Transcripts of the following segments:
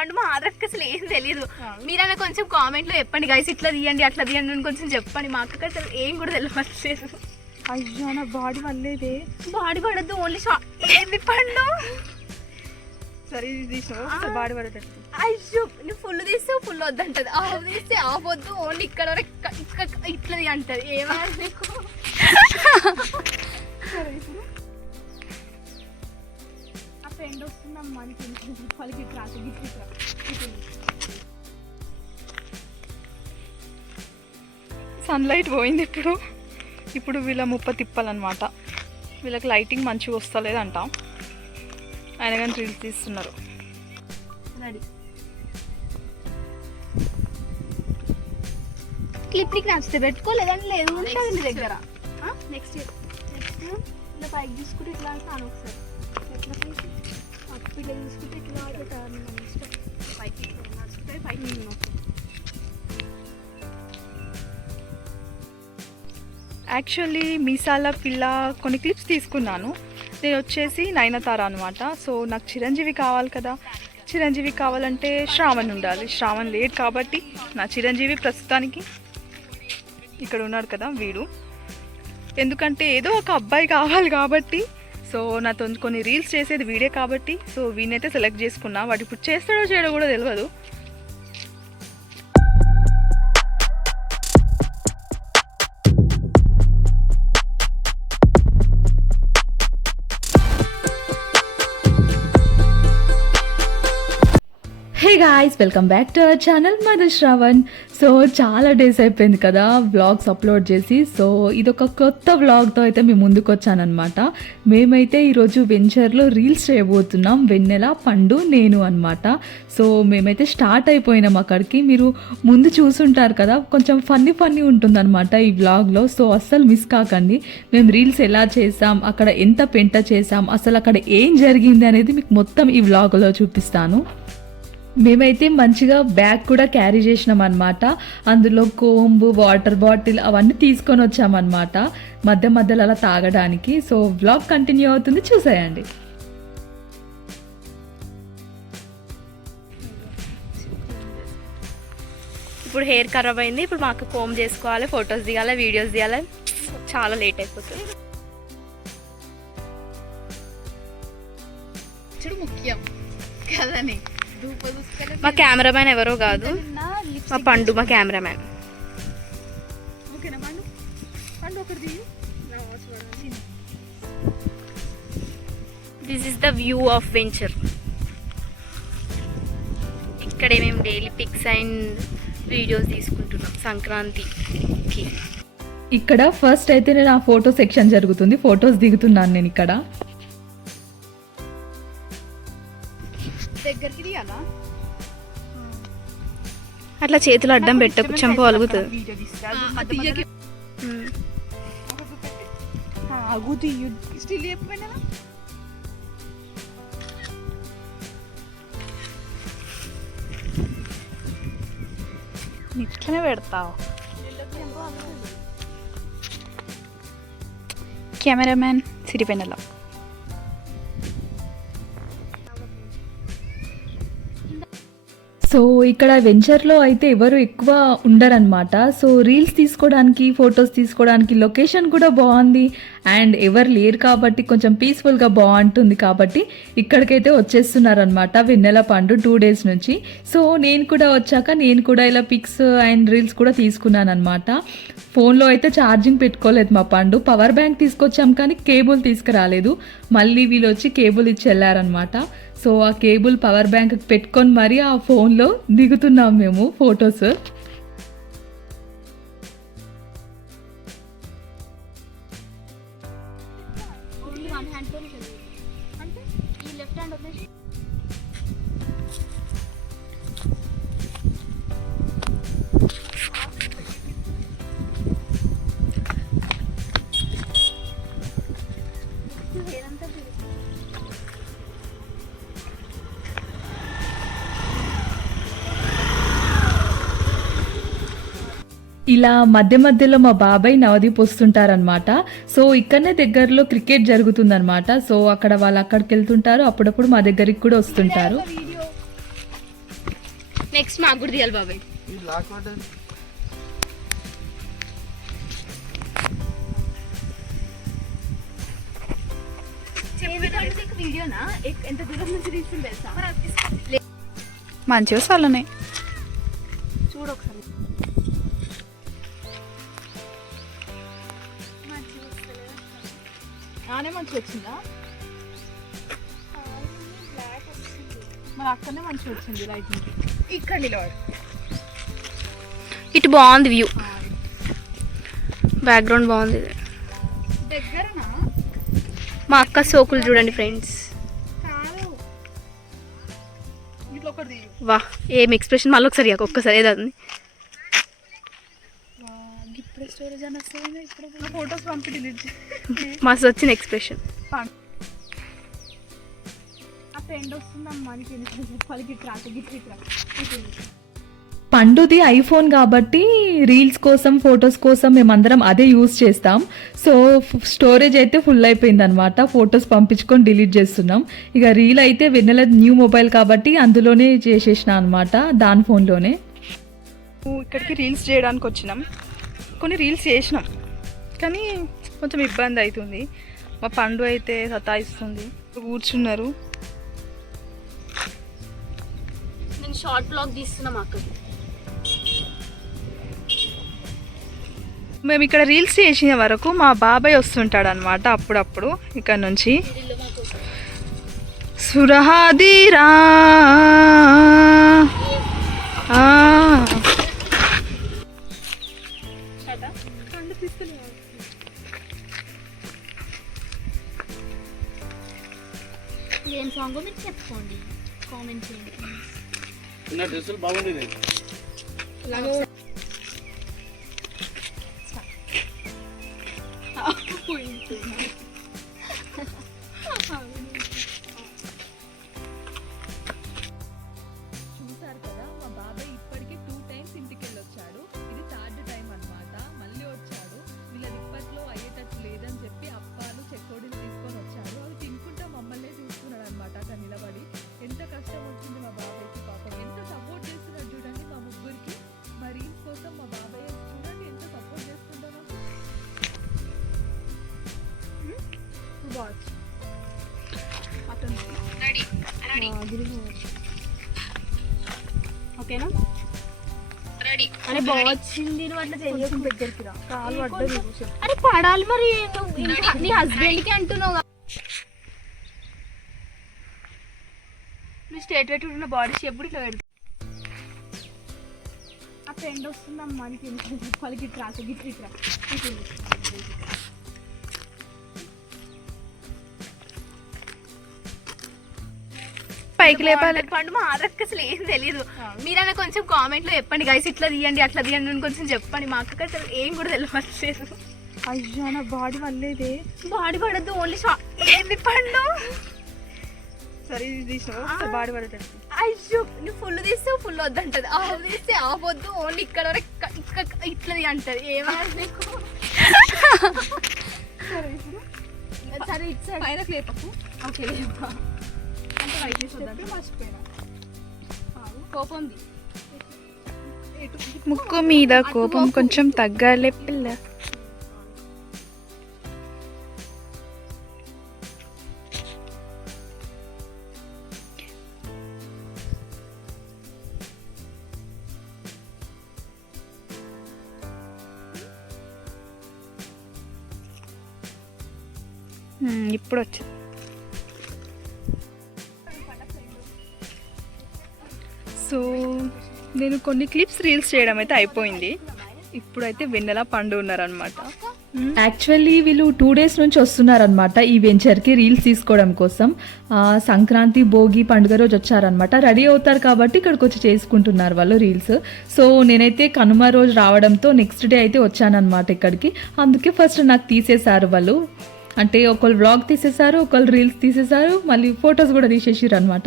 పండు మా ఆధార్కి అసలు ఏం తెలియదు. మీరైనా కొంచెం కామెంట్లో చెప్పండి గైస్, ఇట్లా తీయండి అట్లా తీయండి అని కొంచెం చెప్పండి. మా అక్కకి అసలు ఏం కూడా తెలియట్లేదు. అయ్యో నా బాడీ వల్లేదే. బాడీ పడద్దు, ఓన్లీ ఏంది పండు. సరే ఇది తీసినావు బాడీ పడేటట్టు. అయ్యో నువ్వు ఫుల్ తీస్తే ఫుల్ వద్దంటది, ఆఫ్ తీస్తే ఆఫ్ వద్దు, ఓన్లీ ఇక్కడ వరకు ఇట్లది అంటది. ఏమైనా నీకు సరే ఇప్పుడు ఆ ఫ్రెండ్ వస్తుందమ్మా వాళ్ళకి సన్లైట్ పోయింది. ఇప్పుడు వీళ్ళ ముప్ప తిప్పాలన్నమాట. వీళ్ళకి లైటింగ్ మంచిగా వస్తలేదంట, ఆయన కానీ రీల్స్ తీస్తున్నారు. రెడీ క్లిప్ నీకు నచ్చితే పెట్టుకోలేదని లేదు ఉంటుంది నీ దగ్గర. నెక్స్ట్ ఇలా పైకి తీసుకుంటే ఇట్లా అంటాను ఒకసారి, ఎట్లా అప్పుడు ఇట్లా తీసుకుంటే ఇట్లా ఆడుతాను పైకి నడుచుకుంటే పైకి. యాక్చువల్లీ మీసాల పిల్ల కొన్ని క్లిప్స్ తీసుకున్నాను. నేను వచ్చేసి నయనతార అనమాట. సో నాకు చిరంజీవి కావాలి కదా, చిరంజీవి కావాలంటే శ్రావణ్ ఉండాలి. శ్రావణ్ లేట్ కాబట్టి నా చిరంజీవి ప్రస్తుతానికి ఇక్కడ ఉన్నాడు కదా వీడు. ఎందుకంటే ఏదో ఒక అబ్బాయి కావాలి కాబట్టి, సో నాతో కొన్ని రీల్స్ చేసేది వీడే కాబట్టి, సో వీనైతే సెలెక్ట్ చేసుకున్నా. వాడు ఇప్పుడు చేస్తాడో చేయడో కూడా తెలియదు. Hey guys, welcome back to our channel mother Shravan. So చాలా డేస్ అయిపోయింది కదా వ్లాగ్స్ అప్లోడ్ చేసి. సో ఇదొక కొత్త వ్లాగ్తో అయితే మేము ముందుకు వచ్చానమాట. మేమైతే ఈరోజు వెంచర్లో రీల్స్ చేయబోతున్నాం. వెన్నెల, పండు, నేను అనమాట. సో మేమైతే స్టార్ట్ అయిపోయినాం అక్కడికి. మీరు ముందు చూసుంటారు కదా, కొంచెం ఫన్నీ ఉంటుందన్నమాట ఈ వ్లాగ్లో. సో అస్సలు మిస్ కాకండి. మేము రీల్స్ ఎలా చేసాం, అక్కడ ఎంత పెంట చేసాం, అసలు అక్కడ ఏం జరిగింది అనేది మీకు మొత్తం ఈ వ్లాగ్లో చూపిస్తాను. మేమైతే మంచిగా బ్యాగ్ కూడా క్యారీ చేసినాం అనమాట. అందులో కోంబు, వాటర్ బాటిల్ అవన్నీ తీసుకొని వచ్చామన్నమాట, మధ్యలో అలా తాగడానికి. సో వ్లాగ్ కంటిన్యూ అవుతుంది, చూసేయండి. ఇప్పుడు హెయిర్ ఖరాబ్ అయింది. ఇప్పుడు మాకు కోమ్ చేసుకోవాలి, ఫొటోస్ దిగాలి, వీడియోస్ దిగాలి. చాలా లేట్ అయిపోతుంది. ముఖ్యం కదని. మా కెమెరామ్యాన్ ఎవరో కాదు, మా పండు మా cameraman. This is the view of venture. ఇక్కడే మేము డైలీ పిక్స్ అండ్ వీడియోస్ తీసుకుంటున్నాం సంక్రాంతికి. ఇక్కడ ఫస్ట్ అయితే నేను ఆ ఫోటో సెక్షన్ జరుగుతుంది, ఫొటోస్ దిగుతున్నాను నేను ఇక్కడ. దగ్గరికి తీయాలా? అట్లా చేతులు అడ్డం పెట్టకు, చెంప వలుగుతుంది. ఇట్లనే పెడతావు. కెమెరామ్యాన్ సిరిపెన్నెల. సో ఇక్కడ వెంచర్లో అయితే ఎవరు ఎక్కువ ఉండరనమాట. సో రీల్స్ తీసుకోవడానికి, ఫొటోస్ తీసుకోవడానికి లొకేషన్ కూడా బాగుంది అండ్ ఎవరు లేరు కాబట్టి కొంచెం పీస్ఫుల్గా బాగుంటుంది కాబట్టి ఇక్కడికైతే వచ్చేస్తున్నారనమాట వెన్నెల, పండు 2 days నుంచి. సో నేను కూడా వచ్చాక నేను కూడా ఇలా పిక్స్ అండ్ రీల్స్ కూడా తీసుకున్నాను అనమాట. ఫోన్లో అయితే ఛార్జింగ్ పెట్టుకోలేదు మా పండు. పవర్ బ్యాంక్ తీసుకొచ్చాం కానీ కేబుల్ తీసుకురాలేదు. మళ్ళీ వీళ్ళు వచ్చి కేబుల్ ఇచ్చి వెళ్ళారనమాట. సో ఆ కేబుల్ పవర్ బ్యాంక్ పెట్టుకొని మరి ఆ ఫోన్లో దిగుతున్నాం మేము ఫొటోస్. ఇలా మధ్యలో మా బాబాయ్ నవదీప్ వస్తుంటారనమాట. సో ఇక్కడనే దగ్గరలో క్రికెట్ జరుగుతుందనమాట. సో అక్కడ వాళ్ళు అక్కడికి వెళ్తుంటారు, అప్పుడప్పుడు మా దగ్గరికి కూడా వస్తుంటారు. నెక్స్ట్ మాకు కూడా తీయాలి బాబాయ్. వీడియోనా ఎంత దూరం నుంచి తీసింది తెలుసా? మంచిగా వస్తాయి చూడు ఒకసారి. ఆనే మంచిగా వచ్చిందా? మరి అక్కడనే మంచిగా వచ్చింది లైటింగ్. ఇక్కడ నిలబడు. ఇటు బాగుంది వ్యూ, బ్యాక్గ్రౌండ్ బాగుంది. దగ్గరనా? మా అక్క సోకులు చూడండి ఫ్రెండ్స్. ఇట్లా ఒకటి వా ఏం ఎక్స్ప్రెషన్, మళ్ళీ ఒకసారి ఒక్కసారి ఏదండి. ఇప్పుడు స్టోరేజ్ అని వస్తుంది. ఇప్పుడు ఫొటోస్ పంపి డిలీట్ మస్తు వచ్చిన ఎక్స్ప్రెషన్. ఆ ఫ్రెండ్ వస్తుందమ్మా చెప్పాలి. పండుది ఐఫోన్ కాబట్టి రీల్స్ కోసం ఫొటోస్ కోసం మేమందరం అదే యూజ్ చేస్తాం. సో స్టోరేజ్ అయితే ఫుల్ అయిపోయింది అనమాట. ఫొటోస్ పంపించుకొని డిలీట్ చేస్తున్నాం. ఇక రీల్ అయితే వెన్నెల న్యూ మొబైల్ కాబట్టి అందులోనే చేసేసిన అనమాట, దాని ఫోన్లోనే. ఇక్కడికి రీల్స్ చేయడానికి వచ్చినాం. కొన్ని రీల్స్ చేసినాం కానీ కొంచెం ఇబ్బంది అవుతుంది. మా పండు అయితే సతాయిస్తుంది. కూర్చున్నారు. నేను షార్ట్ బ్లాగ్ తీస్తున్నా మా అక్కకి. మేము ఇక్కడ రీల్స్ చేసిన వరకు మా బాబాయ్ వస్తుంటాడు అనమాట అప్పుడప్పుడు ఇక్కడ నుంచి. సురహాదీరా ఏం సాంగ్ మీరు చెప్పుకోండి, కామెంట్ చేయండి. బాగుంది. చూసారు కదా, మా బాబాయ్ ఇప్పటికే 2 times ఇంటికి వెళ్ళొచ్చాడు. ఇది 3rd టైం అన్నమాట. మళ్ళీ వచ్చాడు. వీళ్ళ ఇప్పట్లో అయ్యేటట్టు లేదని చెప్పి అప్పాలు చెక్కోడీలు తీసుకొని వచ్చాడు. అవి తినుకుంటా మమ్మల్ని చూస్తున్నాడు అనమాట అక్కడ నిలబడి. ఎంత కష్టం వచ్చింది మా బాబాయ్కి, పాపం ఎంత సపోర్ట్ చేస్తున్నాడు చూడండి మా ముగ్గురికి. మా రీల్స్ కోసం మా బాబాయ్ చూడండి ఎంత సపోర్ట్ చేస్తుండో మాకు. ఓకేనా? రెడీ. అరే బాగుంది. నువ్వు అట్లా చేయకు. దగ్గరికి రా, కాలు పడ్డది. అరే పడాలి మరి, నువ్వు నీ హస్బెండ్కి అంటున్నావు. నువ్వు స్టేట్ పెట్టుకున్న బాడీ షేప్ కూడా ఇట్లా పెడతా. ఆ ఫ్రెండ్ వస్తుందమ్మా వాళ్ళకి ట్రాక్ గిట్రా. పైకి లేపాలి. పండు మా ఆదర్శకి అసలు ఏం తెలియదు. మీరైనా కొంచెం కామెంట్ లో చెప్పండి గైస్, ఇట్లా తీయండి అట్లా తీయండి అని కొంచెం చెప్పండి. మా అక్కకి అసలు ఏం కూడా తెలియట్లేదు. అయ్యో నా బాడీ వల్లేదే. బాడీ పడద్దు, ఓన్లీ ఏంది పండు. సరే ఇది తీసినావు, బాడీ పడేటట్టు. అయ్యో నువ్వు ఫుల్ తీస్తే ఫుల్ వద్దంటది, ఆఫ్ తీస్తే ఆఫ్ వద్దు, ఓన్లీ ఇక్కడ వరకు ఇట్లది అంటది. ఏమన్నా నీకు సరే ఇటు సైడ్ పైన లేపకు. ఓకే లేపా. మర్చిపోయినా కోపంది. ముక్కు మీద కోపం కొంచెం తగ్గాలే పిల్ల. ఇప్పుడు వచ్చింది. సో నేను కొన్ని క్లిప్స్ రీల్స్ చేయడం అయితే అయిపోయింది. ఇప్పుడైతే వెన్నెల పండు ఉన్నారనమాట. యాక్చువల్లీ వీళ్ళు 2 days నుంచి వస్తున్నారనమాట ఈ వెంచర్కి రీల్స్ తీసుకోవడం కోసం. సంక్రాంతి భోగి పండుగ రోజు వచ్చారనమాట. రెడీ అవుతారు కాబట్టి ఇక్కడికి వచ్చి చేసుకుంటున్నారు వాళ్ళు రీల్స్. సో నేనైతే కనుమ రోజు రావడంతో నెక్స్ట్ డే అయితే వచ్చానమాట ఇక్కడికి. అందుకే ఫస్ట్ నాకు తీసేశారు వాళ్ళు. అంటే ఒకళ్ళు వ్లాగ్ తీసేశారు, ఒకళ్ళు రీల్స్ తీసేశారు, మళ్ళీ ఫొటోస్ కూడా తీసేసారు అనమాట.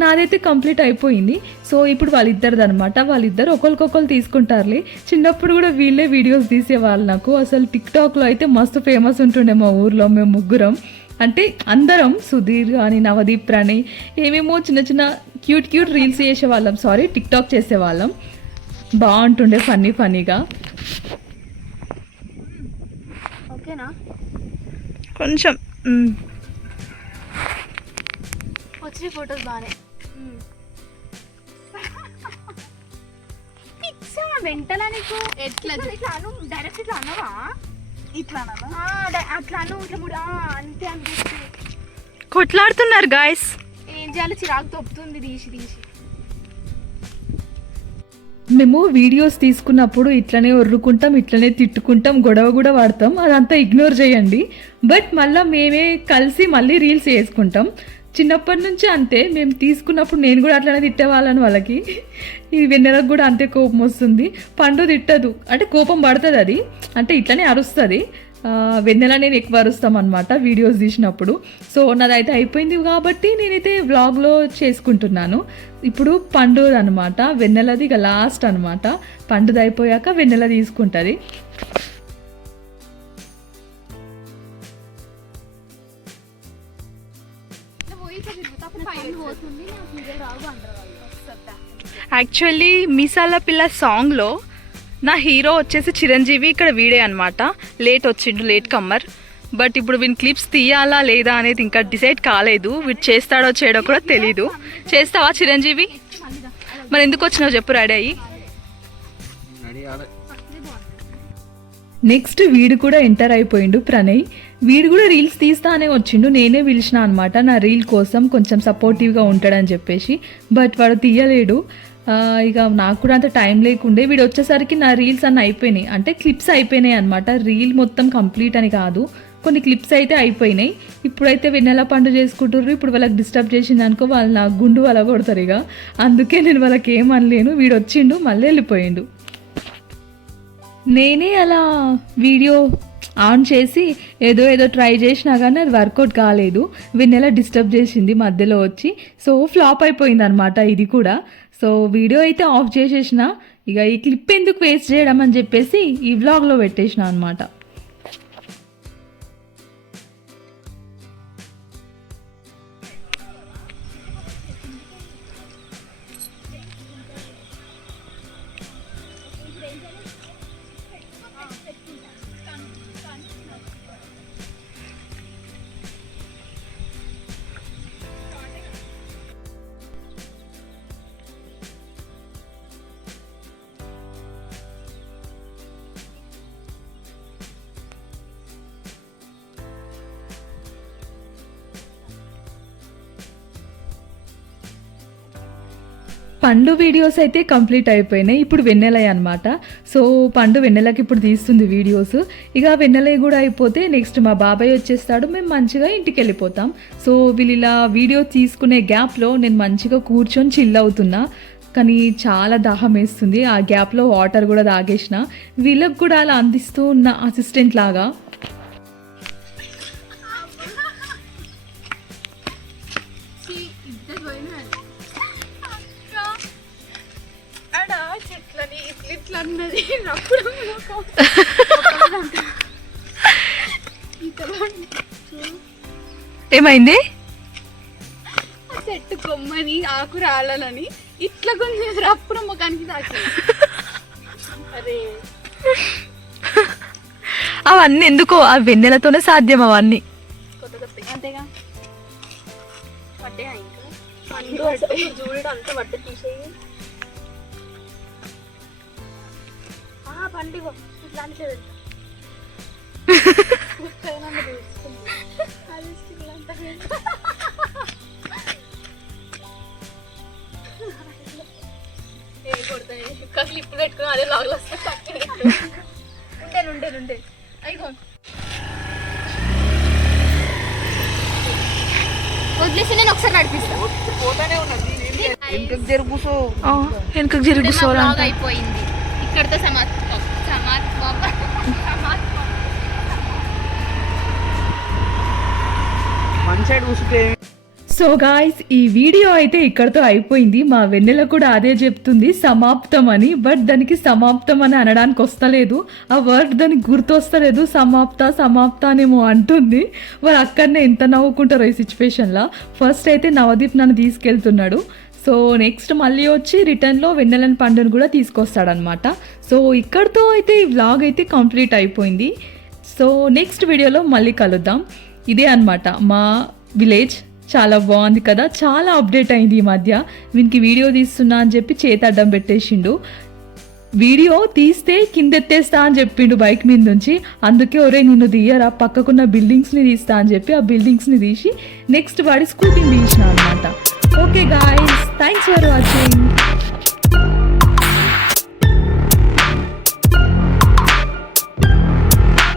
నాదైతే కంప్లీట్ అయిపోయింది. సో ఇప్పుడు వాళ్ళిద్దరిది అనమాట. వాళ్ళిద్దరు ఒకరికొకరు తీసుకుంటారులే. చిన్నప్పుడు కూడా వీళ్ళే వీడియోస్ తీసేవాళ్ళు నాకు. అసలు టిక్టాక్లో అయితే మస్తు ఫేమస్ ఉంటుండే మా ఊర్లో. మేము ముగ్గురం అంటే అందరం, సుధీర్ కానీ నవదీప్, ప్రణయ్, ఏమేమో చిన్న చిన్న క్యూట్ క్యూట్ రీల్స్ చేసేవాళ్ళం, సారీ టిక్టాక్ చేసేవాళ్ళం. బాగుంటుండే ఫన్నీగా. ఓకేనా? కొంచెం వచ్చిన ఫొటోస్ బాగానే. పిచ్చా వెంటలా నీకు ఎట్లా ఇట్లా అను, డైరెక్ట్ ఇట్లా అనవా? ఇట్లా అట్లా అను, ఇట్లా మూడు అంతే అనిపిస్తుంది. కొట్లాడుతున్నారు గాయస్. ఏం చేయాలి, చిరాకు తప్పుతుంది తీసి. మేము వీడియోస్ తీసుకున్నప్పుడు ఇట్లనే ఒర్రుకుంటాం, ఇట్లనే తిట్టుకుంటాం, గొడవ కూడా వాడతాం. అదంతా ఇగ్నోర్ చేయండి. బట్ మళ్ళీ మేమే కలిసి మళ్ళీ రీల్స్ చేసుకుంటాం. చిన్నప్పటి నుంచి అంతే, మేము తీసుకున్నప్పుడు నేను కూడా అట్లనే తిట్టేవాళ్ళని వాళ్ళకి. ఈ వెన్నెలకు కూడా అంతే కోపం వస్తుంది. పండు తిట్టదు, అంటే కోపం పడుతుంది, అది అంటే ఇట్లనే అరుస్తుంది. వెన్నెల నేను ఎక్కువ అరుస్తాం అనమాట వీడియోస్ తీసినప్పుడు. సో నాదైతే అయిపోయింది కాబట్టి నేనైతే వ్లాగ్లో చేసుకుంటున్నాను. ఇప్పుడు పండు అనమాట, వెన్నెలది ఇక లాస్ట్ అనమాట. పండుది అయిపోయాక వెన్నెల తీసుకుంటుంది. యాక్చువల్లీ మీసాల పిల్ల సాంగ్లో నా హీరో వచ్చేసి చిరంజీవి, ఇక్కడ వీడే అనమాట. లేట్ వచ్చిండు, లేట్ కమ్మర్. బట్ ఇప్పుడు వీని క్లిప్స్ తీయాలా లేదా అనేది ఇంకా డిసైడ్ కాలేదు. వీడు చేస్తాడో చేయడో కూడా తెలీదు. చేస్తావా చిరంజీవి? మరి ఎందుకు వచ్చినావు చెప్పు, రెడీ అయ్యి. నెక్స్ట్ వీడు కూడా ఎంటర్ అయిపోయిండు, ప్రణయ్. వీడు కూడా రీల్స్ తీస్తానే వచ్చిండు. నేనే పిలిచిన అనమాట నా రీల్ కోసం, కొంచెం సపోర్టివ్గా ఉంటాడని చెప్పేసి. బట్ వాడు తీయలేడు. ఇక నాకు కూడా అంత టైం లేకుండే. వీడు వచ్చేసరికి నా రీల్స్ అన్నీ అయిపోయినాయి, అంటే క్లిప్స్ అయిపోయినాయి అనమాట. రీల్ మొత్తం కంప్లీట్ అని కాదు, కొన్ని క్లిప్స్ అయితే అయిపోయినాయి. ఇప్పుడైతే వెన్నెల పండు చేసుకుంటారు. ఇప్పుడు వాళ్ళకి డిస్టర్బ్ చేసింది అనుకో, వాళ్ళు నా గుండు వాళ్ళ కొడతారు. ఇక అందుకే నేను వాళ్ళకి ఏమనలేను. వీడు వచ్చిండు, మళ్ళీ వెళ్ళిపోయిండు. నేనే అలా వీడియో ఆన్ చేసి ఏదో ట్రై చేసినా కానీ అది వర్కౌట్ కాలేదు. వెన్నెల డిస్టర్బ్ చేసింది మధ్యలో వచ్చి. సో ఫ్లాప్ అయిపోయింది అనమాట ఇది కూడా. సో వీడియో అయితే ఆఫ్ చేసేసిన. ఇక ఈ క్లిప్ ఎందుకు వేస్ట్ చేయడం అని చెప్పేసి ఈ వ్లాగ్లో పెట్టేసిన అనమాట. పండు వీడియోస్ అయితే కంప్లీట్ అయిపోయినాయి. ఇప్పుడు వెన్నెలయ్య అనమాట. సో పండు వెన్నెలకి ఇప్పుడు తీస్తుంది వీడియోస్. ఇక వెన్నెలయ్య కూడా అయిపోతే నెక్స్ట్ మా బాబాయ్ వచ్చేస్తాడు, మేము మంచిగా ఇంటికి వెళ్ళిపోతాం. సో వీళ్ళు ఇలా వీడియో తీసుకునే గ్యాప్లో నేను మంచిగా కూర్చొని చిల్ అవుతున్నా. కానీ చాలా దాహం వేస్తుంది. ఆ గ్యాప్లో వాటర్ కూడా తాగేసిన. వీళ్ళకి కూడా అలా అందిస్తూ ఉన్న అసిస్టెంట్ లాగా. ఏమైంది? చెట్టు కొమ్మని ఆకు రాలని ఇట్లా కొంచెం రప్పుడు ముఖానికి తాకి. అరే అవన్నీ ఎందుకో ఆ వెన్నెలతోనే సాధ్యం అవన్నీ. అంతేగా పడ్డా ఇంకా చూడడం అంతా పట్ట తీసేయి. పండుగ ఇట్లాంటి క్లిప్ పెట్టుకుని అదే లాగ్లో ఉండే అయిపో వదిలేసి నేను ఒకసారి నడిపిస్తాను. వెనకకు జరుగు. అయిపోయింది ఇక్కడితో సో గాయ్స్ ఈ వీడియో అయితే ఇక్కడతో అయిపోయింది. మా వెన్నెల కూడా అదే చెప్తుంది సమాప్తం అని. బట్ దానికి సమాప్తం అని అనడానికి వస్తలేదు, ఆ వర్డ్ దానికి గుర్తొస్తలేదు. సమాప్త అనేమో అంటుంది. వాళ్ళు అక్కడనే ఎంత నవ్వుకుంటారో ఈ సిచ్యువేషన్లో. ఫస్ట్ అయితే నవదీప్ నన్ను తీసుకెళ్తున్నాడు. సో నెక్స్ట్ మళ్ళీ వచ్చి రిటర్న్లో వెన్నెలని పండును కూడా తీసుకొస్తాడనమాట. సో ఇక్కడితో అయితే ఈ వ్లాగ్ అయితే కంప్లీట్ అయిపోయింది. సో నెక్స్ట్ వీడియోలో మళ్ళీ కలుద్దాం. ఇదే అన్నమాట మా విలేజ్. చాలా బాగుంది కదా, చాలా అప్డేట్ అయింది ఈ మధ్య. వీనికి వీడియో తీస్తున్నా అని చెప్పి చేతి అడ్డం పెట్టేసిండు. వీడియో తీస్తే కిందెత్తేస్తా అని చెప్పిండు బైక్ మీద నుంచి. అందుకే ఒరే నిన్ను తీయరా, పక్కకున్న బిల్డింగ్స్ని తీస్తా అని చెప్పి ఆ బిల్డింగ్స్ని తీసి నెక్స్ట్ వాడి స్కూటీని తీసిన అనమాట. Okay guys, thanks for watching.